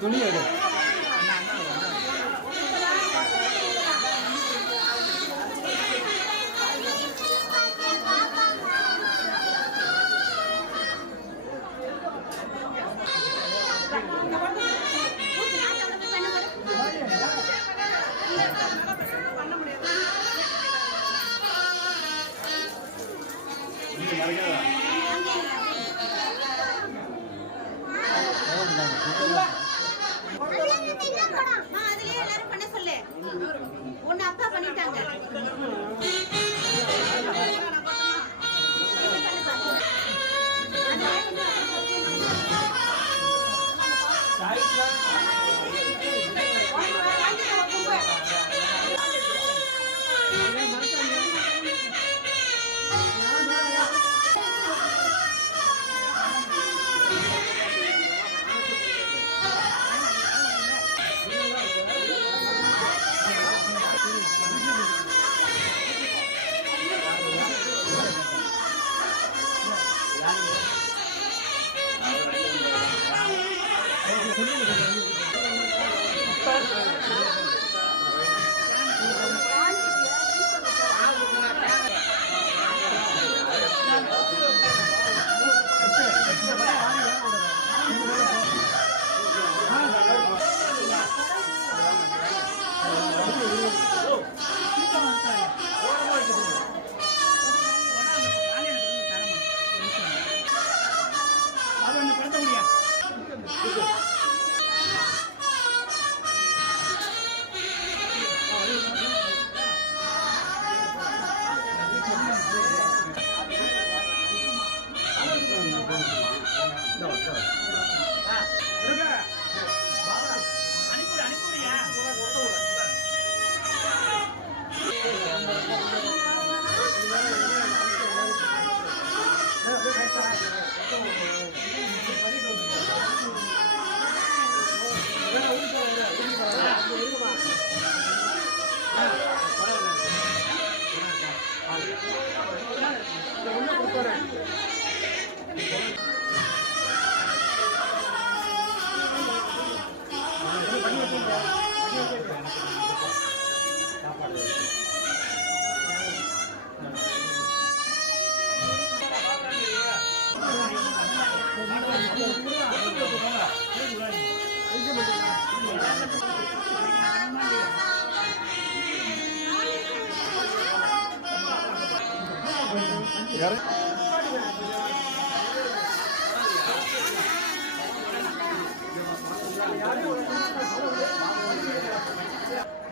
துணி எடு. ஒன்னு அப்பா பண்ணிட்டாங்க.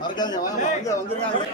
மறக்காதீங்க, வாங்க வந்துருக்காங்க.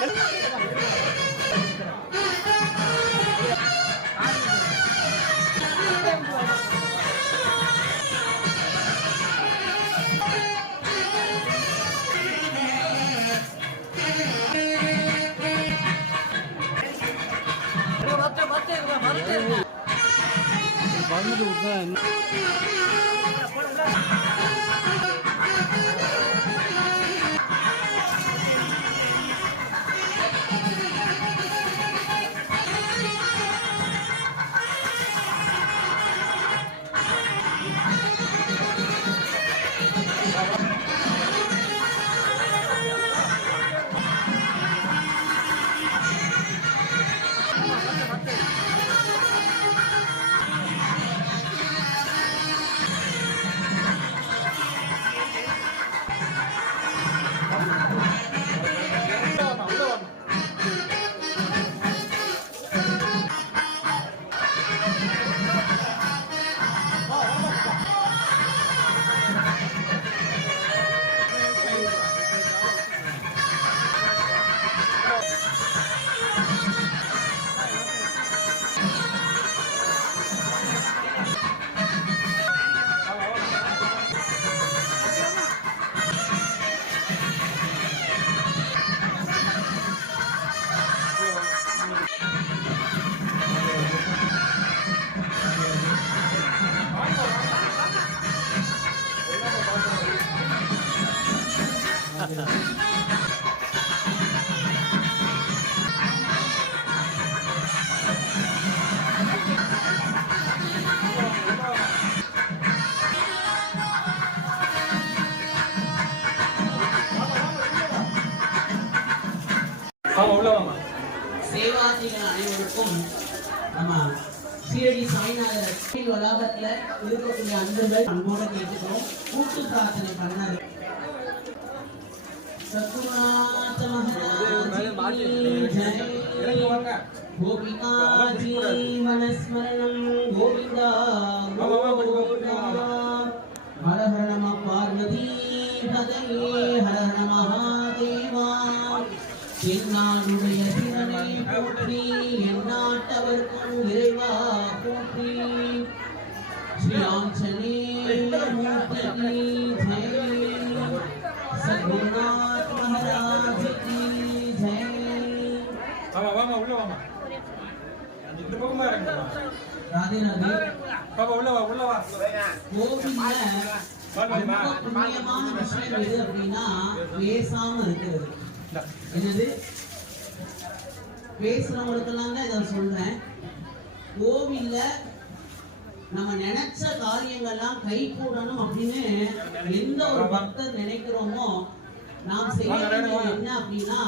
வந்து விட்டா சேவாசிகள் அனைவருக்கும் நம்ம சீரடி சாய்நாதர் வளாகத்துல இருக்கக்கூடிய அன்பர்கள் அன்போட கேட்டுக்கிறோம். கூட்டு பிரார்த்தனை பண்ணாரு. சத்குருநாத மகாராஜ் கோபிகா ஜீவனஸ்மரணம் கோவிந்தா கோவிந்தா. ஹர ஹர நம பார்வதி பதயே ஹர ஹர மகாதேவா. என்னாடுடைய சிவனை போற்றி எந்நாட்டவர்க்கும் இறைவா போற்றி. ஸ்ரீராம்சனே மூர்த்தி ஜெய். சத்குருநாத் மகாராஜ் கி ஜெய். வாமா வாமா உள்ள வாமா. இந்த பக்கமா இறங்க. ராதே ராதே. பாப்பா உள்ள வா உள்ள வா. கோவில்ல ரொம்ப புண்ணியமான விஷயம் எது அப்படின்னா பேசாம இருக்கிறது. என்னது பேசுறவங்களுக்கெல்லாம் தான் இதை சொல்றேன். கோவில்ல நம்ம நினைச்ச காரியங்கள்லாம் கை கூடணும் அப்படின்னு எந்த ஒரு பக்தர் நினைக்கிறோமோ நாம் செய்ய வேண்டியது என்ன அப்படின்னா,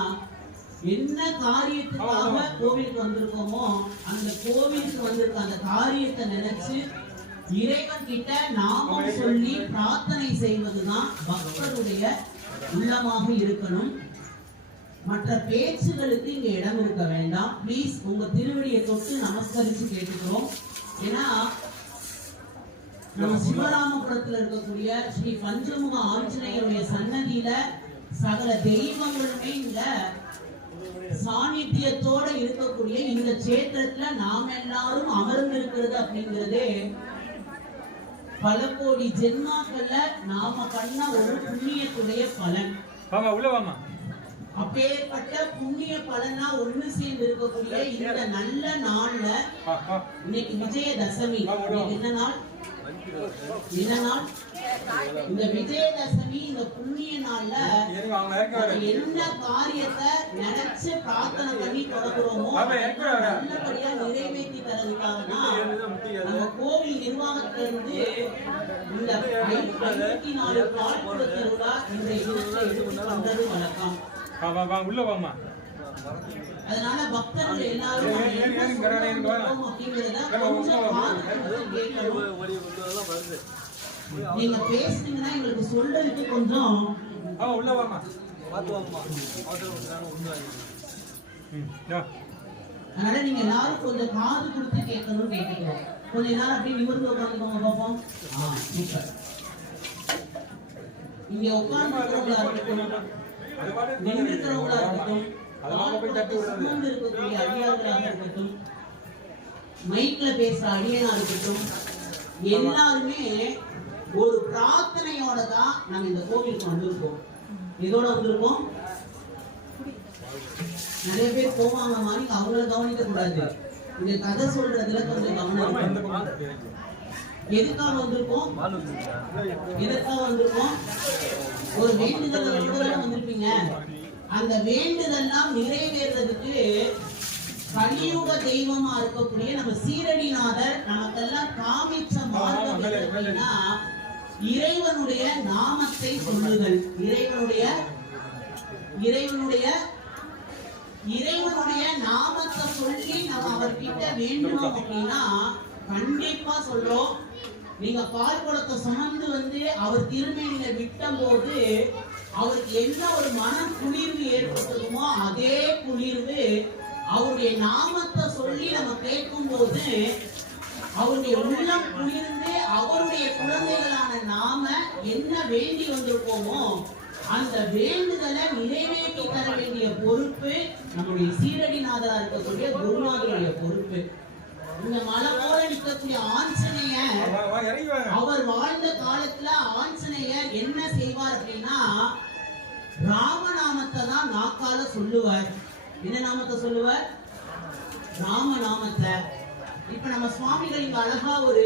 என்ன காரியத்துக்காக கோவிலுக்கு வந்திருக்கோமோ அந்த கோவிலுக்கு வந்திருக்க அந்த காரியத்தை நினைச்சு இறைவன் கிட்ட நாமம் சொல்லி பிரார்த்தனை செய்வதுதான் பக்தருடைய உள்ளமாக இருக்கணும். மற்ற பேச்சுகளுக்கு இங்க இடம் இருக்க வேண்டாம். ப்ளீஸ் உங்க திருவடியை தொட்டு நமஸ்கரிச்சு கேட்டுக்கிறோம். ஏன்னா நம்ம சிவராமபுரத்துல இருக்கக்கூடிய ஸ்ரீ பஞ்சமுக ஆஞ்சநேயருடைய சன்னதியில சகல தெய்வங்களுமே இந்த சாநித்தியத்தோட இருக்கக்கூடிய இந்த சேத்திரத்துல நாம எல்லாரும் அமர்ந்து இருக்கிறது அப்படிங்கிறதே பல கோடி ஜென்மாக்கள்ல நாம பண்ண ஒரு புண்ணியத்துடைய பலன். உள்ள வாமா. அப்பேற்பட்ட புண்ணிய பலனா ஒண்ணு சேர்ந்து இருக்கக்கூடிய இந்த நல்ல நாள்ல இன்னைக்கு விஜயதசமி. என்ன நாள்? என்ன நாள்? இந்த விஜயதசமி இந்த புண்ணிய நாள்ல என்ன காரியத்தை நினைச்சு பிரார்த்தனை பண்ணி தொடங்குறோமோ நல்லபடியா நிறைவேற்றி தரதுக்காக தான் நம்ம கோவில் நிர்வாகத்திலிருந்து இந்த 54 பால்குட திருவிழா இந்த இடத்துல எடுத்து வந்தது வழக்கம். உள்ள வாமா. அதனால பக்தர்கள் எல்லாரும் நீங்க பேசுனீங்கன்னா எங்களுக்கு சொல்றதுக்கு கொஞ்சம் உள்ள வாமா. அதனால நீங்க எல்லாரும் கொஞ்சம் காது கொடுத்து கேட்கணும் கேட்டுக்கிறோம். கொஞ்ச நேரம் அப்படியே நிமிர்ந்து உட்காந்துக்கோங்க பாப்போம். சூப்பர். இங்க உட்கார்ந்து இருக்கிறவங்களா இருக்கட்டும், நின்றுக்கிறவங்களா இருக்கட்டும், அதெல்லாம் போய் தட்டி விடுறது. சுமந்து இருக்கக்கூடிய அடியார்களாக இருக்கட்டும், மைக்ல பேசுற அடியனா இருக்கட்டும், எல்லாருமே ஒரு பிரார்த்தனையோட தான் நம்ம இந்த கோவிலுக்கு வந்திருக்கோம். இதோட வந்திருக்கோம். நிறைய பேர் போவாங்க மாதிரி அவங்கள கவனிக்க கூடாது. இந்த கதை சொல்றதுல கொஞ்சம் கவனம் இருக்கணும். எதுக்காக வந்திருக்கோம்? எதற்காக வந்திருக்கோம்? ஒரு வேண்டுதல் வந்திருப்பீங்க. அந்த வேண்டுதல்லாம் நிறைவேறதுக்கு கலியுக தெய்வமா இருக்கக்கூடிய நம்ம சீரடிநாதர் நமக்கெல்லாம் காமிச்ச மார்க்கம் எப்படின்னா இறைவனுடைய நாமத்தை சொல்லுதல். இறைவனுடைய நாமத்தை சொல்லி நம்ம அவர்கிட்ட வேண்டணும் அப்படின்னா கண்டிப்பா சொல்றோம், நீங்க பால் குடத்தை சுமந்து வந்து அவர் திருமேனியில விட்ட போது அவருக்கு என்ன ஒரு மன குளிர்வு ஏற்பட்டதுமோ அதே குளிர்வு அவருடைய நாமத்தை சொல்லி நம்ம கேட்கும் போது அவருடைய உள்ளம் குளிர்ந்து அவருடைய குழந்தைகளான நாம என்ன வேண்டி வந்திருப்போமோ அந்த வேண்டுதலை நிறைவேற்றி தர வேண்டிய பொறுப்பு நம்முடைய சீரடிநாதரா இருக்கக்கூடிய குருநாதருடைய பொறுப்பு. இந்த மலை போல நிற்கக்கூடிய ஆஞ்சநேயர் அவர் வாழ்ந்த காலத்துல ஆஞ்சநேயர் என்ன செய்வார் அப்படின்னா ராமநாமத்தை தான் நாக்கால சொல்லுவார். என்ன நாமத்தை சொல்லுவார்? ராமநாமத்தை. இப்ப நம்ம சுவாமிகள் இங்க அழகா ஒரு